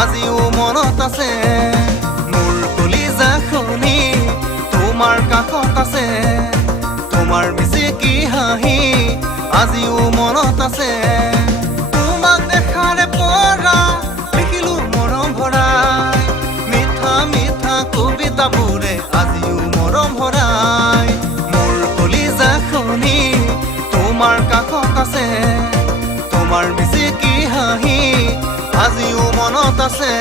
আজিও মনত আছে মোৰ কলিজাখনি তোমাৰ কাষত আছে তোমাৰ মিচিকি হাঁহি আজিও মনত আছে তোমাক দেখাৰে পৰা লিখিলো মৰম ভৰাই মিঠা মিঠা কবিতাবোৰে আজিও মৰম ভৰাই মোৰ কলিজাখনি তোমাৰ কাষত আছে তোমাৰ মিচিকি হাঁহি আজিও মনত আছে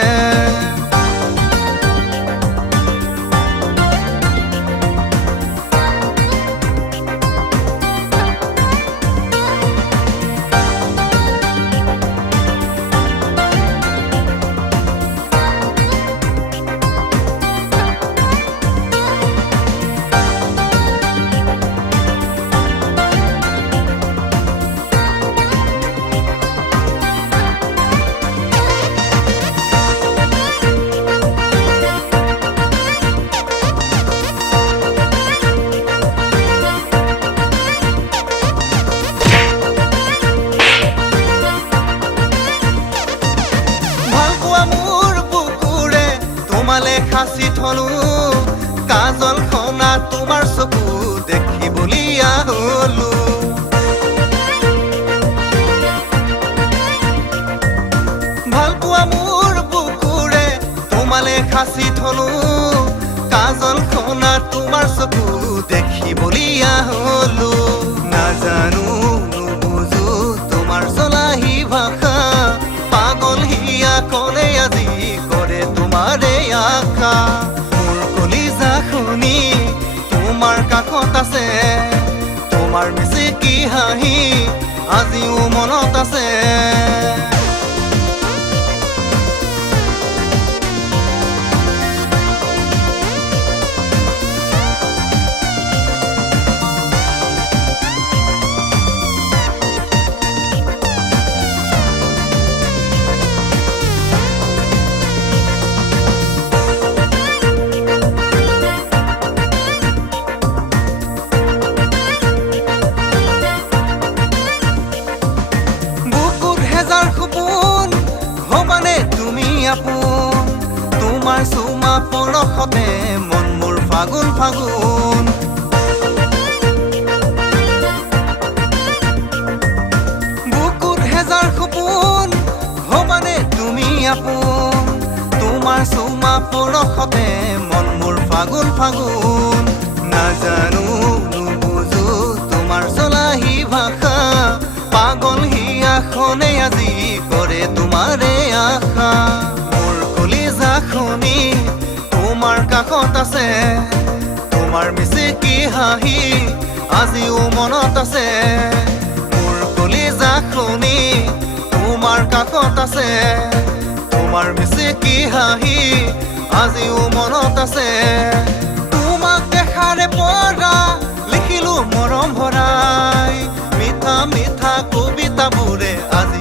খাচি থলো কাজল খনা তোমাৰ চকু দেখিবলীয়া হলো ভাল পোৱা মোৰ বুকুৰে তোমালে খাচি থলো কাজল খনা তোমাৰ চকু দেখিবলীয়া হলো নাজানো নুবুজো তোমাৰ চলাহী ভাষা পাগল হিয়া কলে আজি কৰে তোমাৰে আশা মোৰ কলিজাখনি তোমাৰ কাষত আছে তোমাৰ মিচিকি হাঁহি আজিও মনত আছে তোমাৰ চুমা পৰশতে মন মোৰ ফাগুন ফাগুন বুকুৰ হেজাৰ সপোন হবানে তুমি আপোন তোমাৰ চুমা পৰশতে মন মোৰ ফাগুন ফাগুন নাজানো নুবুজো তোমাৰ চলাহী ভাষা পাগল হিয়াখনে আজি কৰে তোমাৰে আশা মোৰ কলিজাখনি তোমাৰ কাষত আছে তোমাৰ মিচিকি হাঁহি আজিও মনত আছে মোৰ কলিজাখনি তোমাৰ কাষত আছে তোমাৰ মিচিকি হাঁহি আজিও মনত আছে তোমাক দেখাৰে পৰা লিখিলো মৰম ভৰাই মিঠা মিঠা কবিতাবোৰে আজি